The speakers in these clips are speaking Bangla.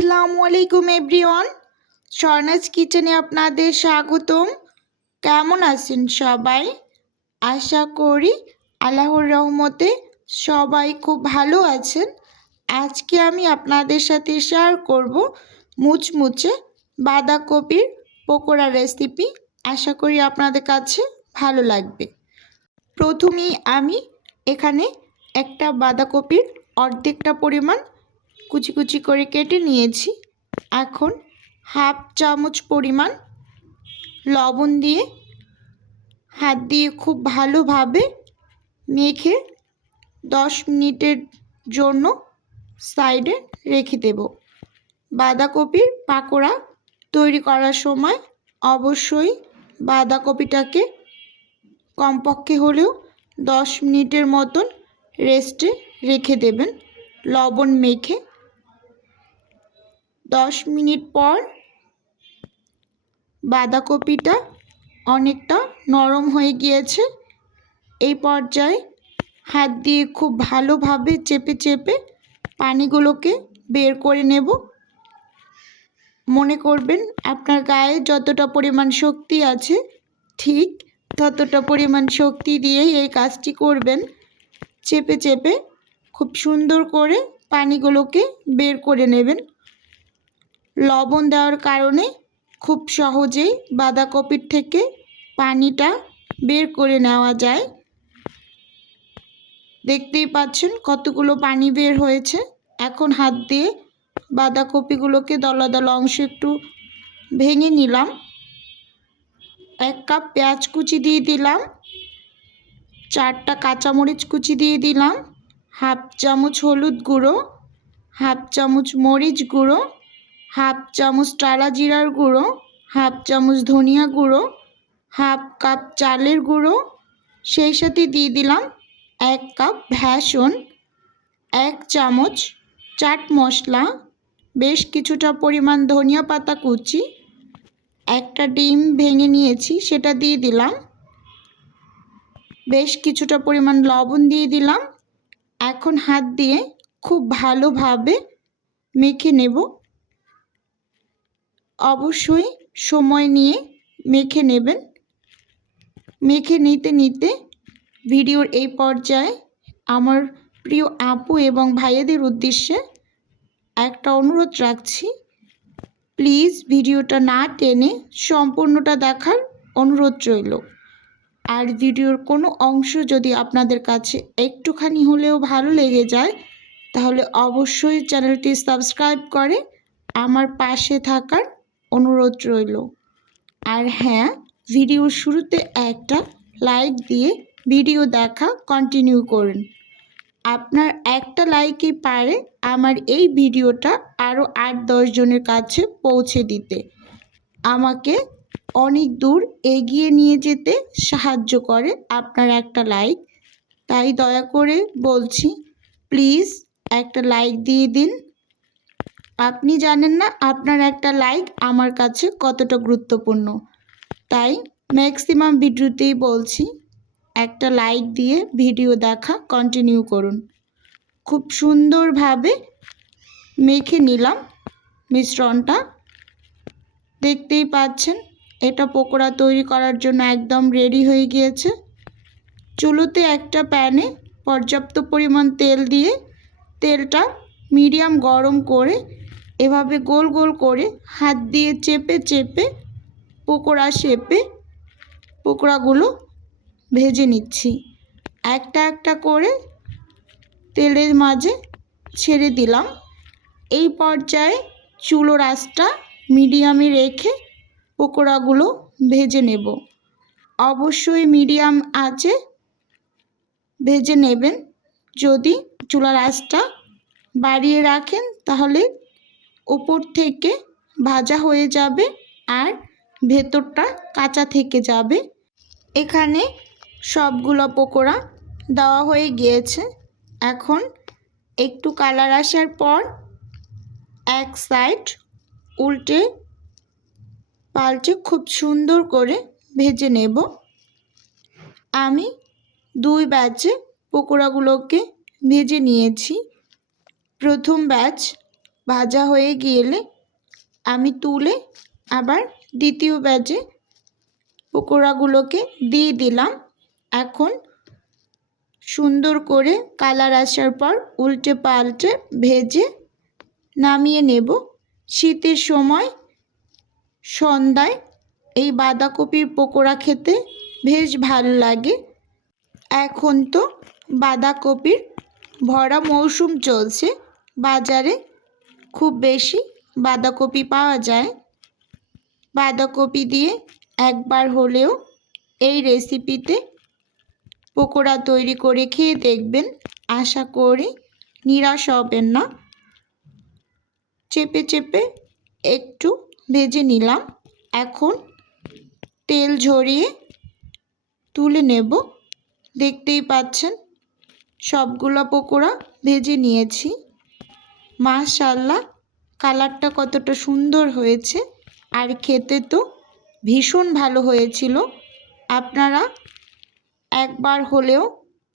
আসসালামু আলাইকুম এভরিওয়ান। স্বর্ণাজ কিচেনে আপনাদের স্বাগতম। কেমন আছেন সবাই? আশা করি আল্লাহর রহমতে সবাই খুব ভালো আছেন। আজকে আমি আপনাদের সাথে শেয়ার করব মুচমুচে বাঁধাকপির পকোড়া রেসিপি আশা করি আপনাদের কাছে ভালো লাগবে। প্রথমেই আমি এখানে একটা বাঁধাকপির অর্ধেকটা পরিমাণ কুচি কুচি করে কেটে নিয়েছি। এখন হাফ চামচ পরিমাণ লবণ দিয়ে হাত দিয়ে খুব ভালোভাবে মেখে দশ মিনিটের জন্য সাইডে রেখে দেব। বাঁধাকপির পাকোড়া তৈরি করার সময় অবশ্যই বাঁধাকপিটাকে কমপক্ষে হলেও দশ মিনিটের মতন রেস্টে রেখে দেবেন। লবণ মেখে দশ মিনিট পর বাঁধাকপিটা অনেকটা নরম হয়ে গিয়েছে। এই পর্যায়ে হাত দিয়ে খুব ভালোভাবে চেপে চেপে পানিগুলোকে বের করে নেব। মনে করবেন আপনার গায়ে যতটা পরিমাণ শক্তি আছে, ঠিক ততটা পরিমাণ শক্তি দিয়েই এই কাজটি করবেন। চেপে চেপে খুব সুন্দর করে পানিগুলোকে বের করে নেবেন। লবণ দেওয়ার কারণে খুব সহজেই বাঁধাকপির থেকে পানিটা বের করে নেওয়া যায়। দেখতেই পাচ্ছেন কতগুলো পানি বের হয়েছে। এখন হাত দিয়ে বাঁধাকপিগুলোকে দলা দলা অংশ একটু ভেঙে নিলাম। এক কাপ পেঁয়াজ কুচি দিয়ে দিলাম। চারটা কাঁচামরিচ কুচি দিয়ে দিলাম। হাফ চামচ হলুদ গুঁড়ো, হাফ চামচ মরিচ গুঁড়ো হাফ চামচ টালা জিরার গুঁড়ো, হাফ চামচ ধনিয়া গুঁড়ো, হাফ কাপ চালের গুঁড়ো, সেই সাথে দিয়ে দিলাম এক কাপ ভ্যাসন, এক চামচ চাট মশলা, বেশ কিছুটা পরিমাণ ধনিয়া পাতা কুচি, একটা ডিম ভেঙে নিয়েছি সেটা দিয়ে দিলাম, বেশ কিছুটা পরিমাণ লবণ দিয়ে দিলাম, এখন হাত দিয়ে খুব ভালোভাবে মেখে নেব। অবশ্যই সময় নিয়ে মেখে নেবেন। মেখে নিতে নিতে ভিডিওর এই পর্যায়ে আমার প্রিয় আপু এবং ভাইয়াদের উদ্দেশ্যে একটা অনুরোধ রাখছি। প্লিজ ভিডিওটা না টেনে সম্পূর্ণটা দেখার অনুরোধ রইল। আর ভিডিওর কোনো অংশ যদি আপনাদের কাছে একটুখানি হলেও ভালো লেগে যায়, তাহলে অবশ্যই চ্যানেলটি সাবস্ক্রাইব করে আমার পাশে থাকার অনুরোধ রইল। আর হ্যাঁ ভিডিওর শুরুতে একটা লাইক দিয়ে ভিডিও দেখা কন্টিনিউ করুন। আপনার একটা লাইকই পারে আমার এই ভিডিওটা আরও আট জনের কাছে পৌঁছে দিতে। আমাকে অনেক দূর এগিয়ে নিয়ে যেতে সাহায্য করে আপনার একটা লাইক তাই দয়া করে বলছি প্লিজ একটা লাইক দিয়ে দিন। আপনি জানেন না আপনার একটা লাইক আমার কাছে কতটা গুরুত্বপূর্ণ। তাই ম্যাক্সিমাম ভিডিওতেই বলছি, একটা লাইক দিয়ে ভিডিও দেখা কন্টিনিউ করুন। খুব সুন্দরভাবে মেখে নিলাম মিশ্রণটা। দেখতেই পাচ্ছেন, এটা পকোড়া তৈরি করার জন্য একদম রেডি হয়ে গিয়েছে। চুলোতে একটা প্যানে পর্যাপ্ত পরিমাণ তেল দিয়ে তেলটা মিডিয়াম গরম করে এভাবে গোল গোল করে হাত দিয়ে চেপে চেপে পকোড়া শেপে পকোড়াগুলো ভেজে নিচ্ছি। একটা একটা করে তেলের মাঝে ছেড়ে দিলাম। এই পর্যায়ে চুলো রাসটা মিডিয়ামে রেখে পকোড়াগুলো ভেজে নেব। অবশ্যই মিডিয়াম আছে ভেজে নেবেন। যদি চুলার আঁচটা বাড়িয়ে রাখেন তাহলে ওপর থেকে ভাজা হয়ে যাবে আর ভেতরটা কাঁচা থেকে যাবে। এখানে সবগুলো পকোড়া দেওয়া হয়ে গিয়েছে। এখন একটু কালার আসার পর এক সাইড উল্টে পাল্টে খুব সুন্দর করে ভেজে নেব। আমি দুই ব্যাচে পকোড়াগুলোকে ভেজে নিয়েছি। প্রথম ব্যাচ ভাজা হয়ে গেলে আমি তুলে আবার দ্বিতীয় ব্যাচে পকোড়াগুলোকে দিয়ে দিলাম। এখন সুন্দর করে কালার আসার পর উল্টে পাল্টে ভেজে নামিয়ে নেব। শীতের সময় সন্ধ্যায় এই বাঁধাকপির পকোড়া খেতে বেশ ভালো লাগে। এখন তো বাঁধাকপির ভরা মৌসুম চলছে। বাজারে খুব বেশি বাঁধাকপি পাওয়া যায়। বাঁধাকপি দিয়ে একবার হলেও এই রেসিপিতে পকোড়া তৈরি করে খেয়ে দেখবেন। আশা করি নিরাশ হবেন না। চেপে চেপে একটু ভেজে নিলাম। এখন তেল ঝরিয়ে তুলে নেব। দেখতেই পাচ্ছেন সবগুলো পকোড়া ভেজে নিয়েছি। মাশাল্লাহ কালারটা কতটা সুন্দর হয়েছে। আর খেতে তো ভীষণ ভালো হয়েছিল। আপনারা একবার হলেও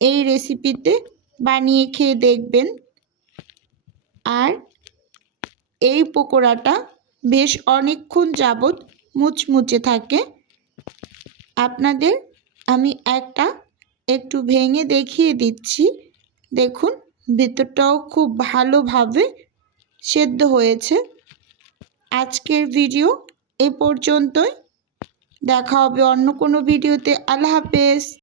এই রেসিপিতে বানিয়ে খেয়ে দেখবেন। আর এই পকোড়াটা বেশ অনেকক্ষণ যাবৎ মুচমুচে থাকে। আপনাদের আমি একটা একটু ভেঙে দেখিয়ে দিচ্ছি। দেখুন ভেতরটাও খুব ভালোভাবে সেদ্ধ হয়েছে। আজকের ভিডিও এ পর্যন্তই। দেখা হবে অন্য কোনো ভিডিওতে। আল্লাহ হাফেজ।